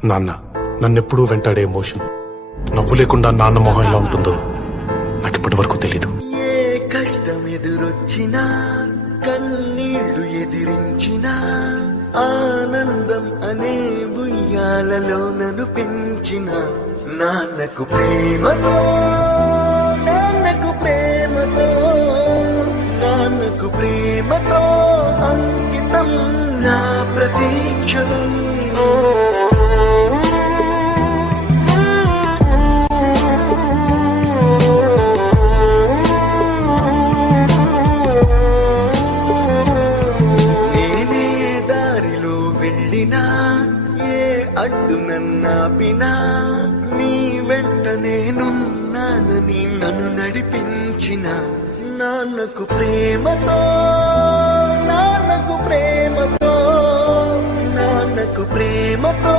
నాన్న నన్నెప్పుడూ వెంటాడే ఎమోషన్ నవ్వు లేకుండా నాన్న మొహం ఎలా ఉంటుందో నాకిప్పటి వరకు తెలీదు. ఏ కష్టం ఎదురొచ్చినా కన్నీళ్లు ఎదిరించినా ఆనందం అనే ఉయ్యాలలో నన్ను పెంచిన నాన్నకు ప్రేమతో నాన్నకు ప్రేమతో నాన్నకు ప్రేమతో అంకితం నా ప్రతీక్షణం. ఏ అడ్డు నన్నాపినా నీ వెంట నేనున్నానని నన్ను నడిపించిన నాన్నకు ప్రేమతో నాన్నకు ప్రేమతో నాన్నకు ప్రేమతో